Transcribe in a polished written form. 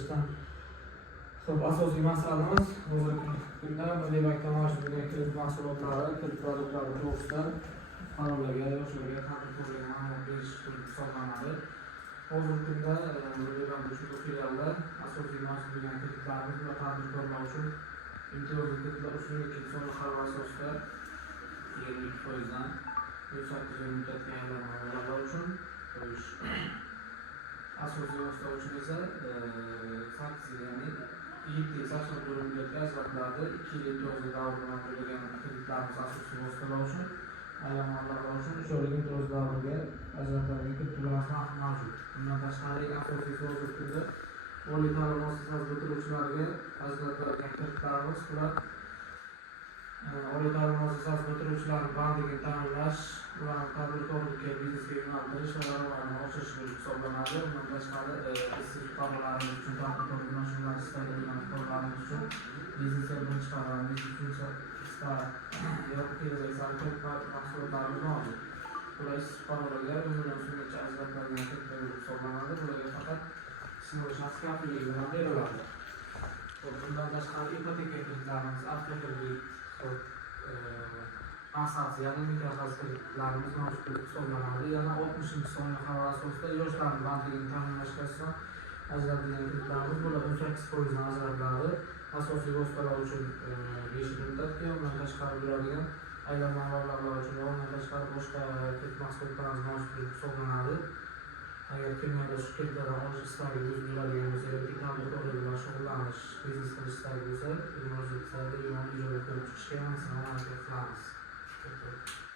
berishdan. Xo'p, asosiy maqsadimiz hozirgi kunda Milliy bankdan majburiy kredit mahsulotlari, kredit produktlari to'g'risida fuqarolarga, yoshlarga tanqid qilgan ma'lumot berish hisoblanadi. Hozirgi kunda Milliy bank ushbu filialda asosiy majburiy kreditlarimiz va tadbirkorlar uchun imtiyozli kreditlar uchun 2 sonli qaror asosida 22%dan 8 yil muddatga aylanmalar uchun qo'yish. Asosiy vosita uchun esa 8 yil, ya'ni 780 yil muddatga ajratiladi. 2 yil imtiyozli davr bilan to'lagan kreditlarimiz asosiy vositalar uchun aylanmalar uchun 3 oylik imtiyoz davriga ajratiladigan kredit to'lash mavjud. Bundan tashqari asosiy hozirgi kunda oliy ta'lim muassasasi bitiruvchilariga ajratiladigan kreditlarimiz ular oliy ta'lim muassasasi bitiruvchilarini bandligini ta'minlash, ularni tadbirkorlikka, biznesga yo'naltirish va daromadini oshirish bo'lib hisoblanadi. Bundan tashqari biz fuqarolarimiz uchun tadbirkorlik bilan shug'ullanish istaydigan fuqarolarimiz uchun biznesga birinchi qadam, biznes uchun yoki kelajak sari mahsulotlarimiz mavjud. Bular fuqarolarga 1 million so'mgacha ajratiladigan kreditlar bo'lib hisoblanadi. Bularga faqat ismli shaxs kafilligi bilan beriladi. Bundan tashqari ipoteka kreditlarimiz, avtokredit, maqsadsiz, ya'ni mikrokredit kreditlarimiz mavjud bo'lib hisoblanadi. Yana 60-sonli qaror asosida yoshlarning bandligini ta'minlashga asosan ajratilgan kreditlarimiz bular 18% dan ajratiladi. Asosiy vositalar uchun 5 yil muddatga, undan tashqari bo'ladigan aylanma mablag'lar uchun va undan tashqari boshqa kredit mahsulotlarimiz mavjud bo'lib hisoblanadi. Agar kimlarga shu kreditlardan olish istagi bo'ladigan bo'lsa yoki tadbirkorlik bilan shug'ullanish, biznes qilish istagi bo'lsa, murojaat saytida ijroga ko'rib chiqishga maslahat qilamiz.